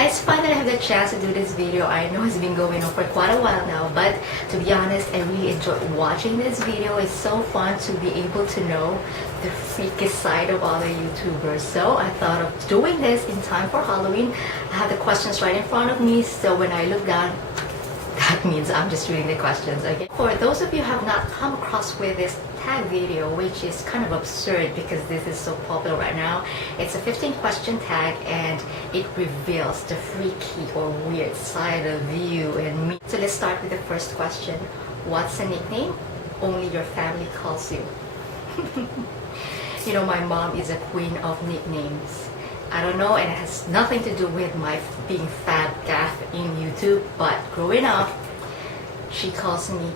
guys, finally I have the chance to do this video. I know it's been going on for quite a while now, but to be honest, I really enjoyed watching this video. It's so fun to be able to know the freakish side of other YouTubers. So I thought of doing this in time for Halloween. I have the questions right in front of me, so when I look down, that means I'm just reading the questions, okay? For those of you who have not come across with this tag video, which is kind of absurd because this is so popular right now, it's a 15 question tag and it reveals the freaky or weird side of you and me. So let's start with the first question. What's a nickname only your family calls you? You know, my mom is a queen of nicknames. I don't know, and it has nothing to do with my being fat gaff in YouTube, but growing up, she calls me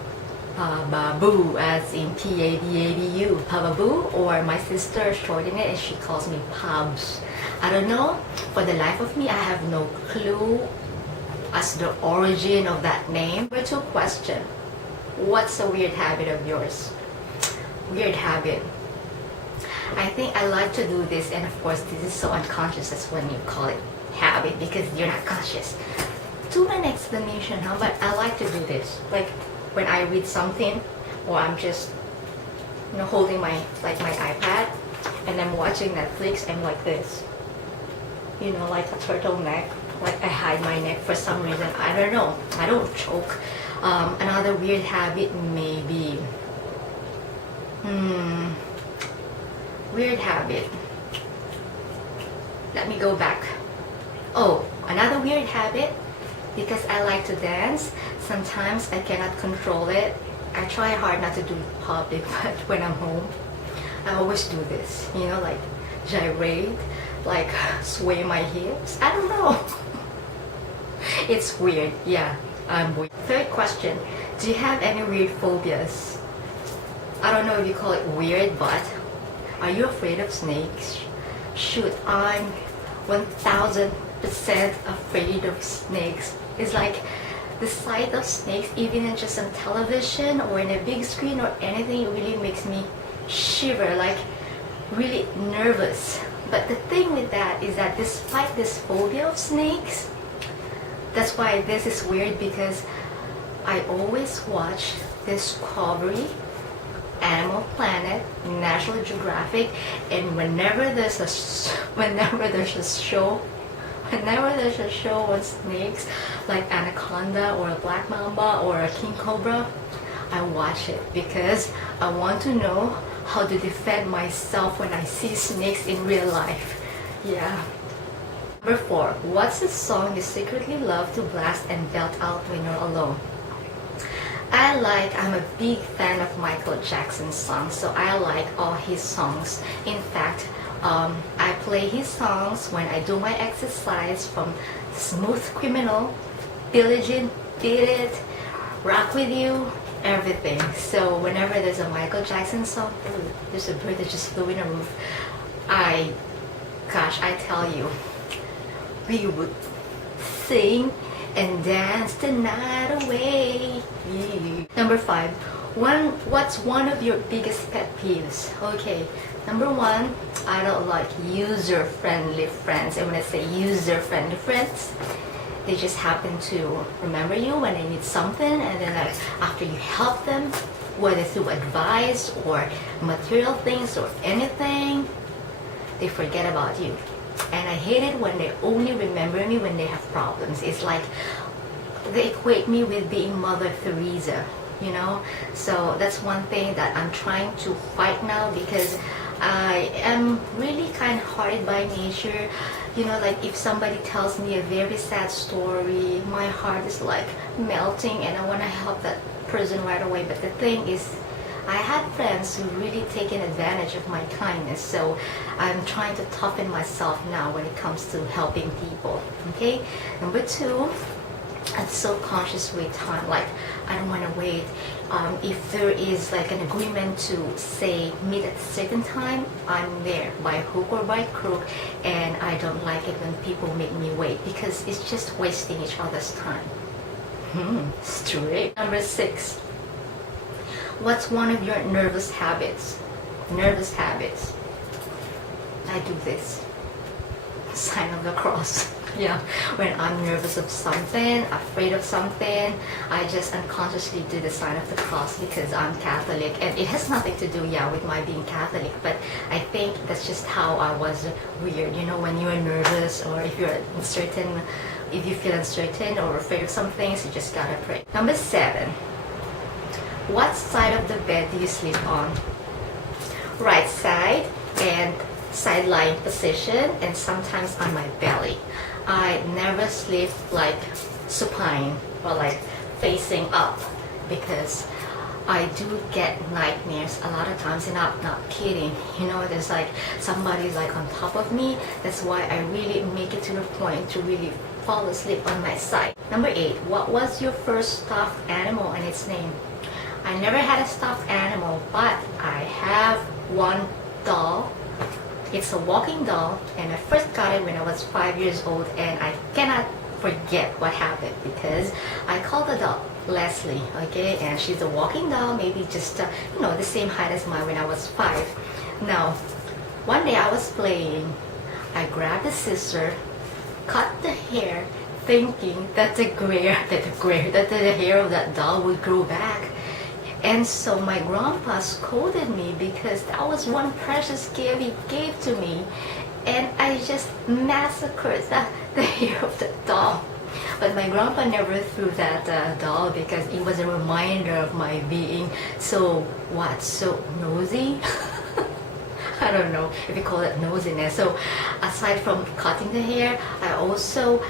Babu, as in P-A-B-A-B-U, Pababoo, or my sister shortened it and she calls me Pabs. I don't know, for the life of me, I have no clue as to the origin of that name. Number 2 question, what's a weird habit of yours? Weird habit. I think I like to do this, and of course this is so unconscious, that's when you call it habit because you're not conscious. To an exclamation, huh? But I like to do this. Like when I read something or I'm just, you know, holding my iPad and I'm watching Netflix, I'm like this. You know, like a turtleneck. Like I hide my neck for some reason. I don't know. I don't choke. Another weird habit maybe. Weird habit. Let me go back. Oh, another weird habit, because I like to dance. Sometimes I cannot control it. I try hard not to do it public, but when I'm home, I always do this. You know, like gyrate, like sway my hips. I don't know. It's weird. Yeah, I'm weird. Third question, do you have any weird phobias? I don't know if you call it weird, but are you afraid of snakes? Shoot, I'm 1000% afraid of snakes. It's like the sight of snakes, even in just on television or in a big screen or anything, it really makes me shiver, like really nervous. But the thing with that is that despite this phobia of snakes, that's why this is weird, because I always watch Discovery, Animal Planet, National Geographic, and whenever there's a show on snakes, like anaconda or a black mamba or a king cobra, I watch it because I want to know how to defend myself when I see snakes in real life. Yeah. Number 4, what's a song you secretly love to blast and belt out when you're alone? I'm a big fan of Michael Jackson's songs, so I like all his songs. In fact, I play his songs when I do my exercise, from Smooth Criminal, Billie Jean, Beat It, Rock With You, everything. So whenever there's a Michael Jackson song, ooh, there's a bird that just flew in the roof, I tell you, we would sing and dance the night away. Number 5, what's one of your biggest pet peeves? Okay, number 1, I don't like user-friendly friends. And when I say user-friendly friends, they just happen to remember you when they need something, and then like after you help them, whether through advice or material things or anything, they forget about you. And I hate it when they only remember me when they have problems. It's like they equate me with being Mother Teresa, you know? So that's one thing that I'm trying to fight now, because I am really kind-hearted by nature. You know, like if somebody tells me a very sad story, my heart is like melting and I want to help that person right away. But the thing is, I had friends who really taken advantage of my kindness, so I'm trying to toughen myself now when it comes to helping people. Okay, number 2, I'm so conscious with time. Like I don't want to wait. If there is like an agreement to say meet at a certain time, I'm there by hook or by crook, and I don't like it when people make me wait because it's just wasting each other's time. Straight. Number 6. What's one of your nervous habits? Nervous habits. I do this. Sign of the cross. Yeah, when I'm nervous of something, afraid of something, I just unconsciously do the sign of the cross because I'm Catholic, and it has nothing to do, yeah, with my being Catholic, but I think that's just how I was weird, you know, when you're nervous or if you're uncertain, if you feel uncertain or afraid of some things, you just gotta pray. Number 7, what side of the bed do you sleep on? Right side and side lying position, and sometimes on my belly. I never sleep like supine or like facing up because I do get nightmares a lot of times, and I'm not kidding. You know, there's like somebody's like on top of me. That's why I really make it to the point to really fall asleep on my side. Number 8, what was your first stuffed animal and its name? I never had a stuffed animal, but I have one doll. It's a walking doll, and I first got it when I was 5 years old, and I cannot forget what happened because I called the doll Leslie, okay, and she's a walking doll, maybe just you know, the same height as mine when I was 5. Now, one day I was playing, I grabbed the scissor, cut the hair, thinking that the hair of that doll would grow back. And so my grandpa scolded me because that was one precious gift he gave to me, and I just massacred the hair of the doll. But my grandpa never threw that doll because it was a reminder of my being so nosy. I don't know if you call it nosiness. So aside from cutting the hair, I also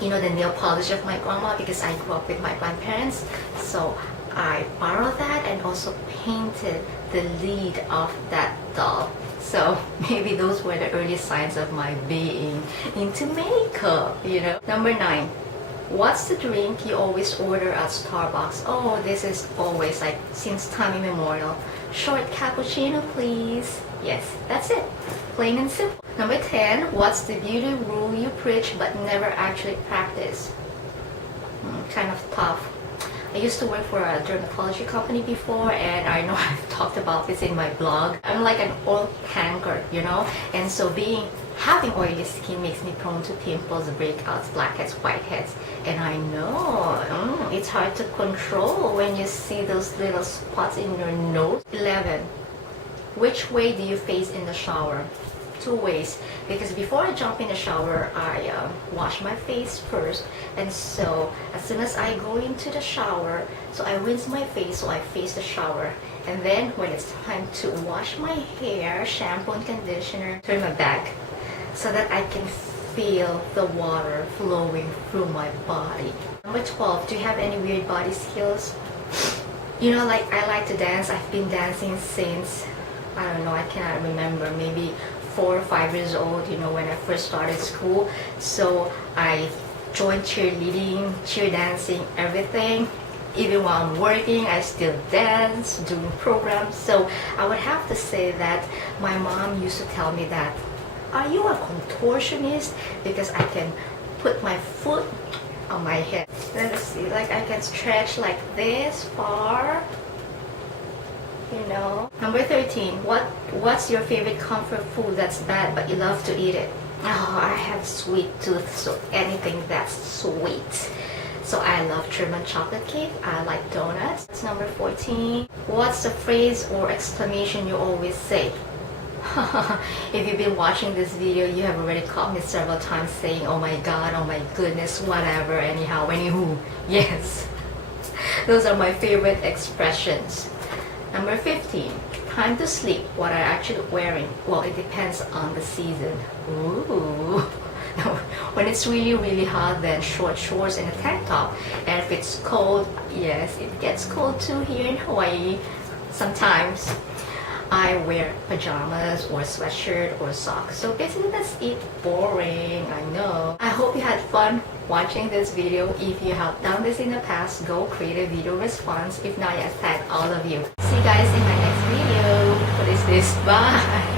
you know, the nail polish of my grandma, because I grew up with my grandparents, so I borrowed that and also painted the lid of that doll. So maybe those were the early signs of my being into makeup, you know. Number 9, what's the drink you always order at Starbucks? Oh, this is always like since time immemorial. Short cappuccino, please. Yes, that's it. Plain and simple. Number 10, what's the beauty rule you preach but never actually practice? Kind of tough. I used to work for a dermatology company before, and I know I've talked about this in my blog. I'm like an oil tanker, you know, and so having oily skin makes me prone to pimples, breakouts, blackheads, whiteheads, and I know it's hard to control when you see those little spots in your nose. 11, which way do you face in the shower? 2 ways, because before I jump in the shower, I wash my face first, and so as soon as I go into the shower, so I rinse my face, so I face the shower, and then when it's time to wash my hair, shampoo and conditioner, turn my back so that I can feel the water flowing through my body. Number 12, do you have any weird body skills? You know, like I like to dance. I've been dancing since, I don't know, I cannot remember, maybe 4 or 5 years old, you know, when I first started school. So I joined cheerleading, cheer dancing, everything. Even while I'm working, I still dance, doing programs. So I would have to say that my mom used to tell me that, are you a contortionist? Because I can put my foot on my head. Let's see, like I can stretch like this far. You know. Number 13, what's your favorite comfort food that's bad but you love to eat it? Oh, I have sweet tooth, so anything that's sweet. So I love German chocolate cake. I like donuts. That's number 14. What's the phrase or exclamation you always say? If you've been watching this video, you have already caught me several times saying, oh my god, oh my goodness, whatever, anyhow, anywho. Yes. Those are my favorite expressions. Number 15, time to sleep. What are you actually wearing? Well, it depends on the season. Ooh. When it's really, really hot, then short shorts and a tank top. And if it's cold, yes, it gets cold too here in Hawaii. Sometimes I wear pajamas or sweatshirt or socks. So basically that's it. Boring, I know. I hope you had fun watching this video. If you have done this in the past, go create a video response. If not, yes, tag all of you. See you guys in my next video. What is this? Bye.